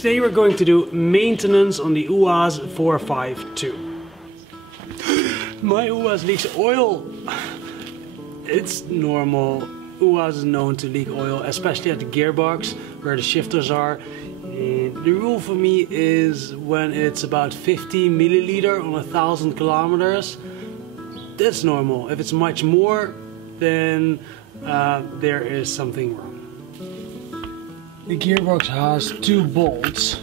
Today we're going to do maintenance on the UAZ 452. My UAZ leaks oil. It's normal. UAZ is known to leak oil, especially at the gearbox where the shifters are. And the rule for me is when it's about 50 milliliter on 1,000 kilometers, that's normal. If it's much more, then there is something wrong. The gearbox has two bolts,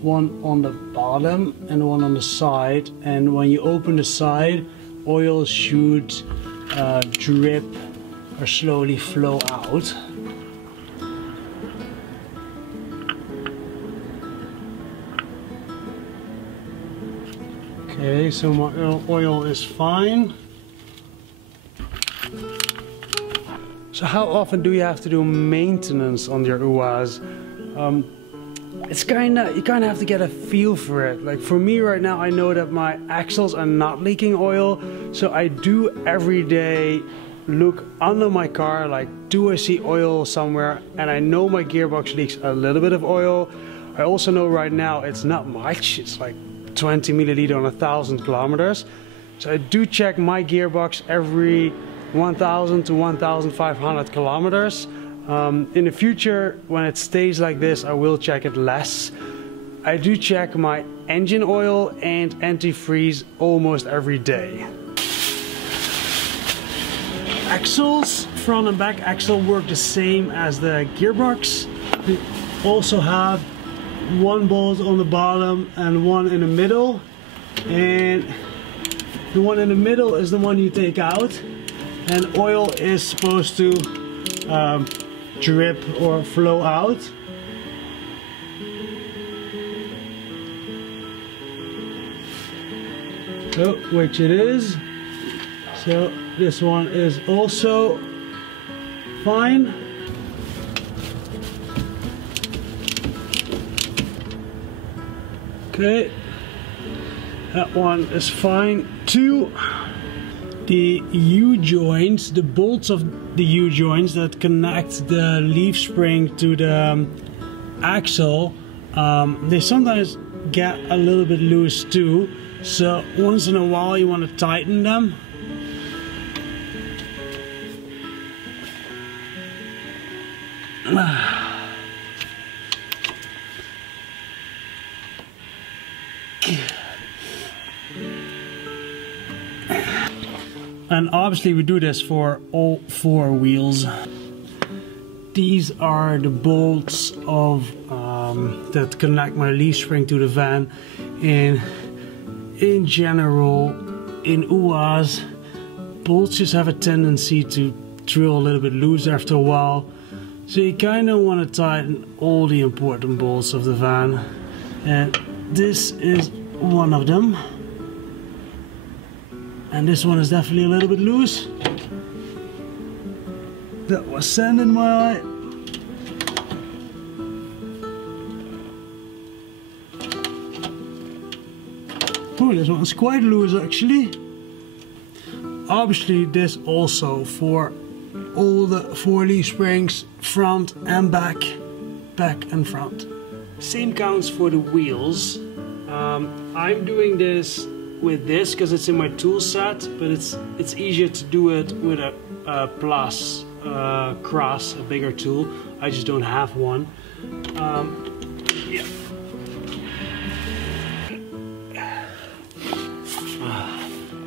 one on the bottom and one on the side, and when you open the side, oil should drip or slowly flow out. Okay, so my oil is fine. So how often do you have to do maintenance on your UAZ? It's you kinda have to get a feel for it. Like for me right now, I know that my axles are not leaking oil, so I do every day look under my car, like do I see oil somewhere, and I know my gearbox leaks a little bit of oil. I also know right now it's not much, it's like 20 milliliter on 1,000 kilometers. So I do check my gearbox every 1,000 to 1,500 kilometers. In the future, when it stays like this, I will check it less. I do check my engine oil and antifreeze almost every day. Axles, front and back axle work the same as the gearbox. We also have one bolt on the bottom and one in the middle. And the one in the middle is the one you take out. And oil is supposed to drip or flow out. So, which it is. So this one is also fine. Okay, that one is fine too. The U-joints, the bolts of the U-joints that connect the leaf spring to the axle, they sometimes get a little bit loose too. So once in a while you want to tighten them. And obviously we do this for all four wheels. These are the bolts of that connect my leaf spring to the van. And in general, in UAZ, bolts just have a tendency to drill a little bit loose after a while. So you kind of want to tighten all the important bolts of the van. And this is one of them. And this one is definitely a little bit loose. That was sand in my eye. Oh, this one's quite loose actually. Obviously this also for all the four leaf springs, front and back, back and front. Same counts for the wheels. I'm doing this with this because it's in my tool set, but it's easier to do it with a plus cross, a bigger tool. I just don't have one. Yeah.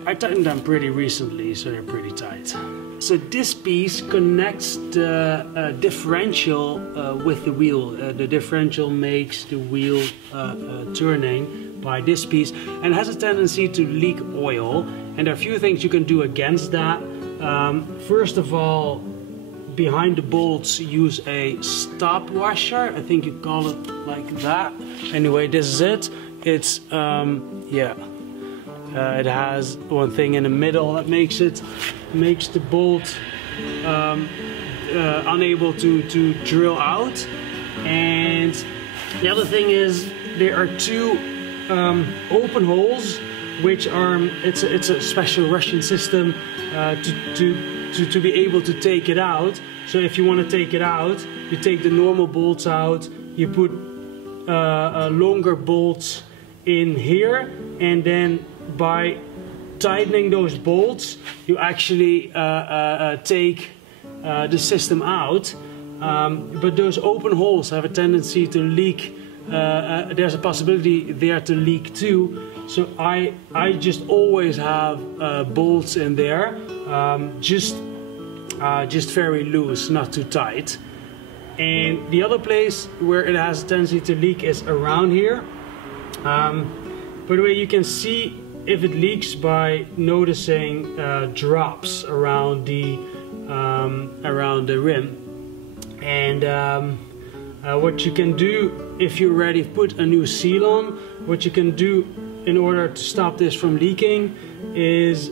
I tightened them pretty recently, so they're pretty tight. So this piece connects the differential with the wheel. The differential makes the wheel turning by this piece and has a tendency to leak oil. And there are a few things you can do against that. First of all, behind the bolts use a stop washer. I think you call it like that. Anyway, this is it. It's yeah. It has one thing in the middle that makes the bolt unable to drill out. And the other thing is there are two open holes, which are it's a special Russian system to be able to take it out. So if you want to take it out, you take the normal bolts out, you put longer bolts in here, and then by tightening those bolts you actually take the system out. But those open holes have a tendency to leak. There's a possibility there to leak too. So I just always have bolts in there, just very loose, not too tight. And the other place where it has a tendency to leak is around here. By the way, you can see if it leaks by noticing drops around the rim. And what you can do if you already put a new seal on, what you can do in order to stop this from leaking is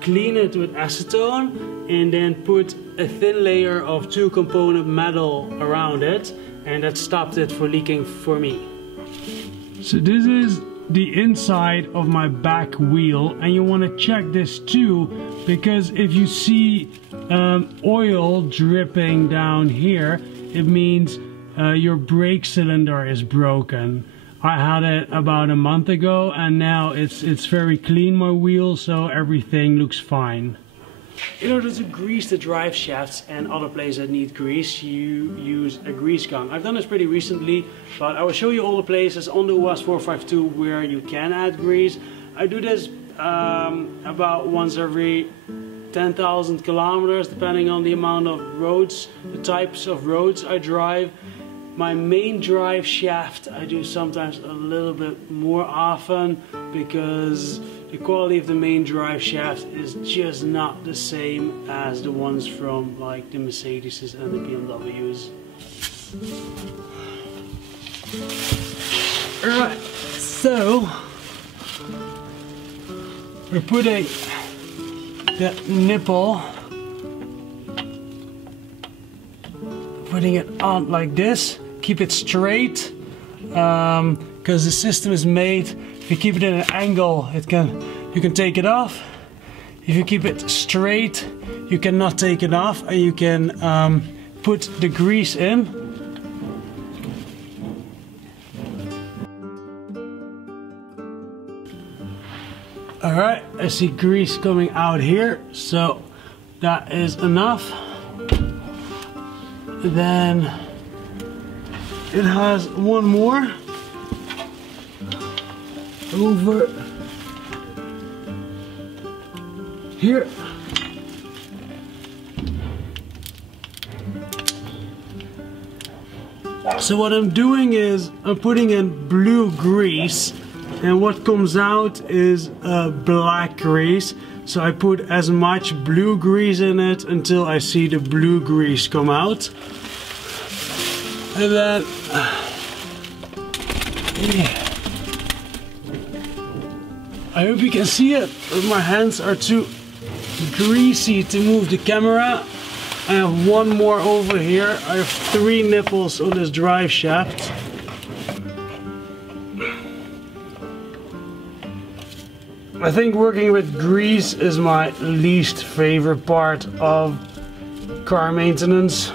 clean it with acetone and then put a thin layer of 2-component metal around it, and that stopped it from leaking for me. So this is the inside of my back wheel, and you want to check this too, because if you see oil dripping down here, it means your brake cylinder is broken. I had it about a month ago, and now it's very clean, my wheel, so everything looks fine. In order to grease the drive shafts and other places that need grease, you use a grease gun. I've done this pretty recently, but I will show you all the places on the UAZ 452 where you can add grease. I do this about once every 10,000 kilometers, depending on the amount of roads, the types of roads I drive. My main drive shaft I do sometimes a little bit more often, because the quality of the main drive shaft is just not the same as the ones from like the Mercedes and the BMWs. Alright, so we're putting the nipple, putting it on like this. Keep it straight, because the system is made, if you keep it in an angle, you can take it off. If you keep it straight, you cannot take it off, and you can put the grease in. Alright, I see grease coming out here, so that is enough. Then it has one more over here. So what I'm doing is I'm putting in blue grease, and what comes out is black grease. So I put as much blue grease in it until I see the blue grease come out. And then I hope you can see it, but my hands are too greasy to move the camera. I have one more over here. I have 3 nipples on this drive shaft. I think working with grease is my least favorite part of car maintenance.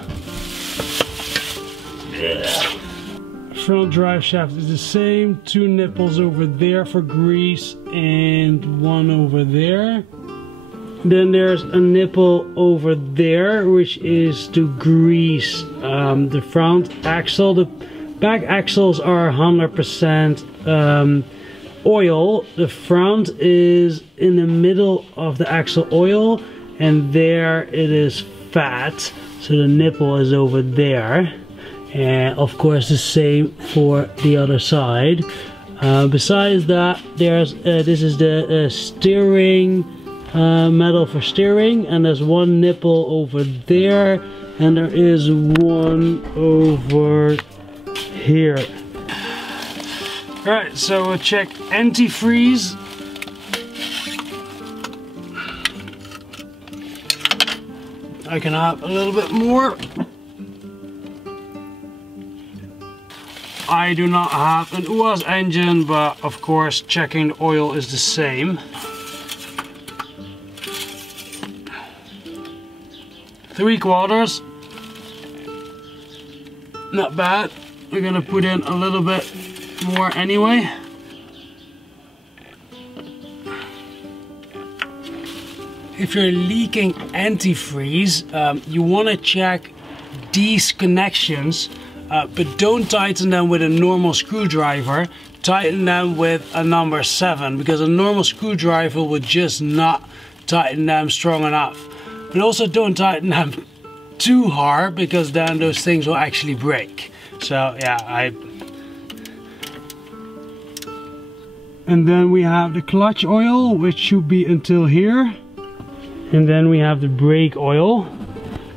Front drive shaft is the same, 2 nipples over there for grease and 1 over there. Then there's a nipple over there which is to grease the front axle. The back axles are 100% oil. The front is in the middle of the axle oil, and there it is fat, so the nipple is over there. And of course the same for the other side. Besides that, there's this is the steering metal for steering, and there's 1 nipple over there, and there is 1 over here. Alright, so we'll check antifreeze. I can have a little bit more. I do not have an UAZ engine, but of course checking the oil is the same. 3/4. Not bad. we're gonna put in a little bit more anyway. If you're leaking antifreeze, you want to check these connections, but don't tighten them with a normal screwdriver. Tighten them with a number 7, because a normal screwdriver would just not tighten them strong enough. But also don't tighten them too hard, because then those things will actually break. So yeah, and then we have the clutch oil, which should be until here. And then we have the brake oil,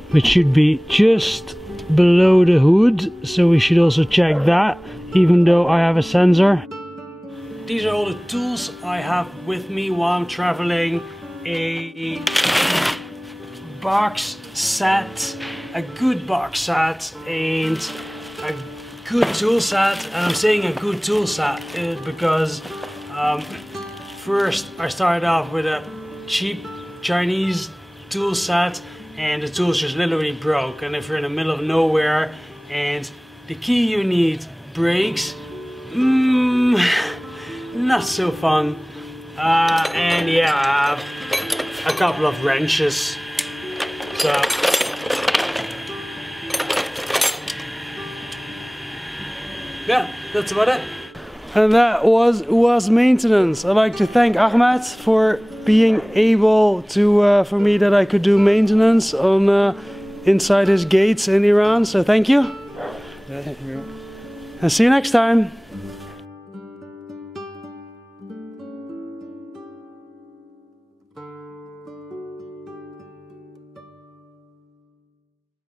which should be just below the hood. So we should also check that, even though I have a sensor. These are all the tools I have with me while I'm traveling. A box set, a good box set, and a good tool set. And I'm saying a good tool set because first I started off with a cheap Chinese tool set, and the tools just literally broke. And if you're in the middle of nowhere and the key you need breaks, not so fun. And yeah, I have a couple of wrenches. So yeah, that's about it. And that was UAZ maintenance. I'd like to thank Ahmed for being able to, for me, that I could do maintenance on inside his gates in Iran. So thank you. Yeah, thank you. And see you next time.